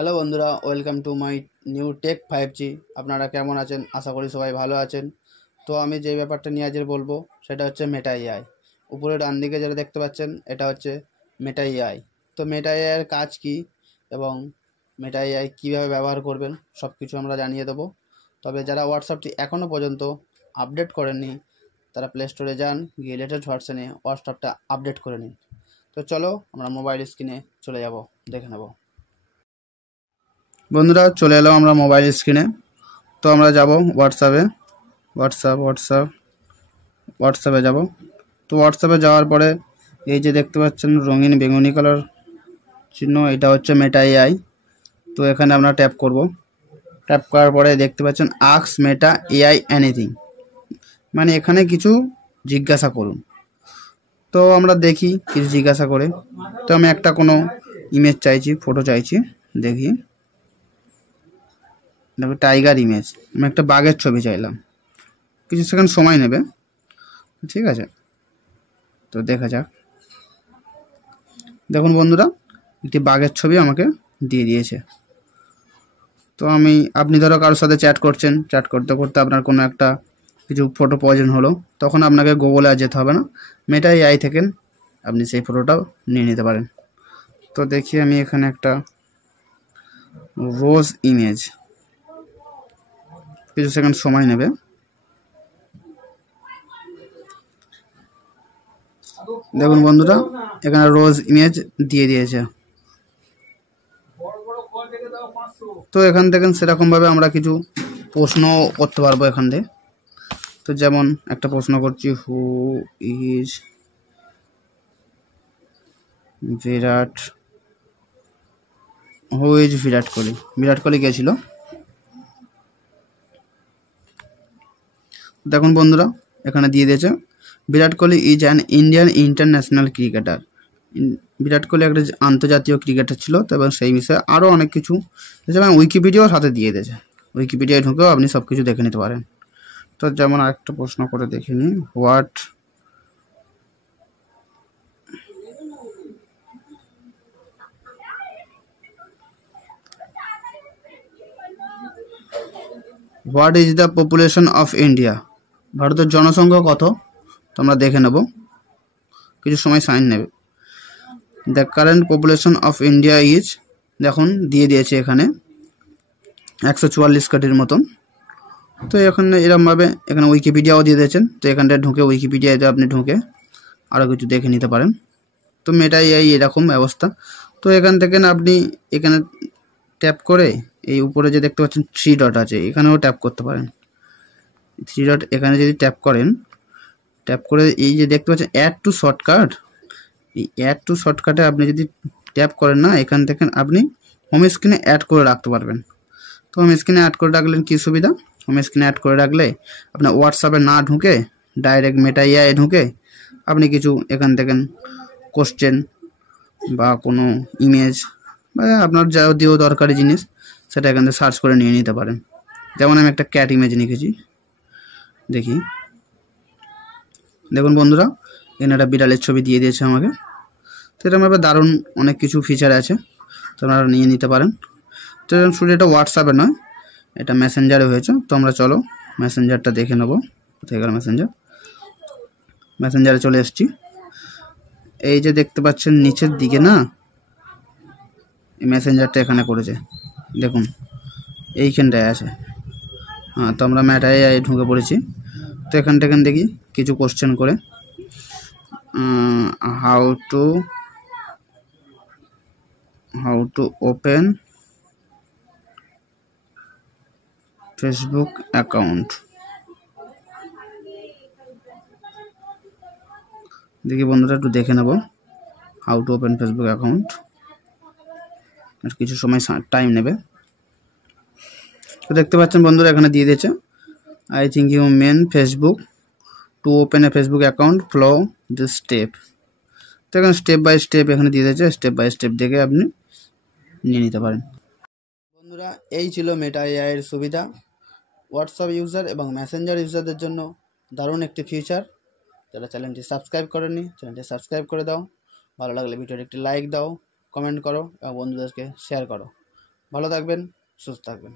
Hello বন্ধুরা, welcome to my new tech 5G। আপনারা কেমন আছেন? আশা করি সবাই ভালো আছেন। তো আমি যে ব্যাপারটা নিয়ে আজ বলবো সেটা হচ্ছে মেটা এআই। উপরে ডান দিকে যেটা দেখতে পাচ্ছেন এটা হচ্ছে মেটা এআই। তো মেটা এআই এর কাজ কি এবং মেটা এআই কীভাবে ব্যবহার করবেন সব কিছু আমরা জানিয়ে দেবো। তবে যারা হোয়াটসঅ্যাপটি এখনও পর্যন্ত আপডেট করেননি তারা প্লে স্টোরে যান, গিয়ে লেটেস্ট ভার্সনে হোয়াটসঅ্যাপটা আপডেট করে নিন। তো চলো আমরা মোবাইল স্ক্রিনে চলে যাব, দেখে নেব। বন্ধুরা চলে এলাম আমরা মোবাইল স্ক্রিনে। তো আমরা যাব হোয়াটসঅ্যাপে যাব। তো হোয়াটসঅ্যাপে যাওয়ার পরে এই যে দেখতে পাচ্ছেন রঙিন বেগুনি কালার চিহ্ন, এটা হচ্ছে মেটা এআই। তো এখানে আমরা ট্যাপ করব। ট্যাপ করার পরে দেখতে পাচ্ছেন আস্ক মেটা এআই এনিথিং, মানে এখানে কিছু জিজ্ঞাসা করুন। তো আমরা দেখি কিছু জিজ্ঞাসা করে। তো আমি একটা কোনো ইমেজ চাইছি, ফটো চাইছি, দেখি টাইগার ইমেজ। আমি একটা বাঘের ছবি চাইলাম, কিছু সেকেন্ড সময় নেবে, ঠিক আছে। তো দেখা যাক। দেখুন বন্ধুরা, একটি বাঘের ছবি আমাকে দিয়ে দিয়েছে। তো আপনি ধরো কারোর সাথে চ্যাট করছেন, চ্যাট করতে করতে আপনার কোনো একটা কিছু ফটো প্রয়োজন হলো, তখন আপনাকে গুগলে আর যেতে হবে না, মেটা এআই থেকে আপনি সেই ফটোটাও নিয়ে নিতে পারেন। তো দেখি আমি এখানে একটা রোজ ইমেজ, কিছু সেকেন্ড সময় নেবে। দেখুন বন্ধুরা, এখানে রোজ ইমেজ দিয়ে দিয়েছে। তো এখান থেকে সেরকমভাবে আমরা কিছু প্রশ্ন করতে পারবো এখান থেকে। তো যেমন একটা প্রশ্ন করছি, হু ইজ বিরাট কোহলি? বিরাট কোহলি কে ছিল? দেখুন বন্ধুরা, এখানে দিয়ে দিয়েছে Virat Kohli is an Indian international cricketer. Virat Kohli একটা আন্তর্জাতীয় ক্রিকেটার ছিল। তো এবং সেই বিষয়ে আরও অনেক কিছু যেমন উইকিপিডিয়াও সাথে দিয়ে দিয়েছে। উইকিপিডিয়ায় ঢুকেও আপনি সব কিছু দেখে নিতে পারেন। তো যেমন আরেকটা প্রশ্ন করে দেখে নিই, what is the population of India? ভারতের জনসংখ্যা কত? তো আমরা দেখে নেব, কিছু সময় সাইন নেবে। The current population of India is, দেখুন দিয়ে দিয়েছে এখানে 144 কোটির মতন। তো এখানে এরমভাবে এখানে উইকিপিডিয়াও দিয়ে দিয়েছেন। তো এখানটায় ঢুকে উইকিপিডিয়াতে আপনি ঢুকে আরও কিছু দেখে নিতে পারেন। তো মেটা এআই এরকম ব্যবস্থা। তো এখান থেকে না আপনি এখানে ট্যাপ করে এই উপরে যে দেখতে পাচ্ছেন 3 ডট আছে, এখানেও ট্যাপ করতে পারেন। 3 ডট এখানে যদি ট্যাপ করেন, ট্যাপ করে এই যে দেখতে পাচ্ছেন অ্যাড টু শর্টকাট, এই অ্যাড টু শর্টকাটে আপনি যদি ট্যাপ করেন না, এখান থেকে আপনি হোম স্ক্রিনে অ্যাড করে রাখতে পারবেন। তো হোম স্ক্রিনে অ্যাড করে রাখলেন কী সুবিধা? হোম স্ক্রিনে অ্যাড করে রাখলে আপনার হোয়াটসঅ্যাপে না ঢুকে ডাইরেক্ট মেটা এআই ঢুকে আপনি কিছু এখান থেকে কোশ্চেন বা কোনো ইমেজ বা আপনার যাবতীয় দরকারি জিনিস সেটা এখান থেকে সার্চ করে নিয়ে নিতে পারেন। যেমন আমি একটা ক্যাট ইমেজ লিখেছি, দেখি। দেখুন বন্ধুরা, এখানে একটা বিড়ালের ছবি দিয়ে দিয়েছে আমাকে। তো এরকমভাবে দারুণ অনেক কিছু ফিচার আছে, তো আপনারা নিয়ে নিতে পারেন। তো শুধু এটা হোয়াটসঅ্যাপে নয়, এটা মেসেঞ্জারে হয়েছে। তো আমরা চলো মেসেঞ্জারটা দেখে নেবো। কোথায় গেল মেসেঞ্জারে চলে এসেছি। এই যে দেখতে পাচ্ছেন নিচের দিকে না, এই মেসেঞ্জারটা এখানে করেছে, দেখুন এইখানটায় আছে। হ্যাঁ, তো আমরা মেটা এআই ঢুকে পড়েছি। তো এখান থেকে দেখি কিছু কোশ্চেন করে, how to open Facebook account. দেখি বন্ধুরা, একটু দেখে নেব how to open Facebook account. আর কিছু সময় টাইম নেবে। তো দেখতে পাচ্ছেন বন্ধুরা, এখানে দিয়ে দিয়েছে I think you mean Facebook to open a Facebook account follow this step. তো এখানে স্টেপ বাই স্টেপ এখানে দিয়ে দিয়েছে, স্টেপ বাই স্টেপ দেখে আপনি নিয়ে নিতে পারেন। বন্ধুরা, এই ছিল মেটা এআই এর সুবিধা। হোয়াটসঅ্যাপ ইউজার এবং মেসেঞ্জার ইউজারদের জন্য দারুণ একটি ফিচার। যারা চ্যানেলটি সাবস্ক্রাইব করেননি, চ্যানেলটি সাবস্ক্রাইব করে দাও। ভালো লাগলে ভিডিওটি একটি লাইক দাও, কমেন্ট করো এবং বন্ধুদেরকে শেয়ার করো। ভালো থাকবেন, সুস্থ থাকবেন।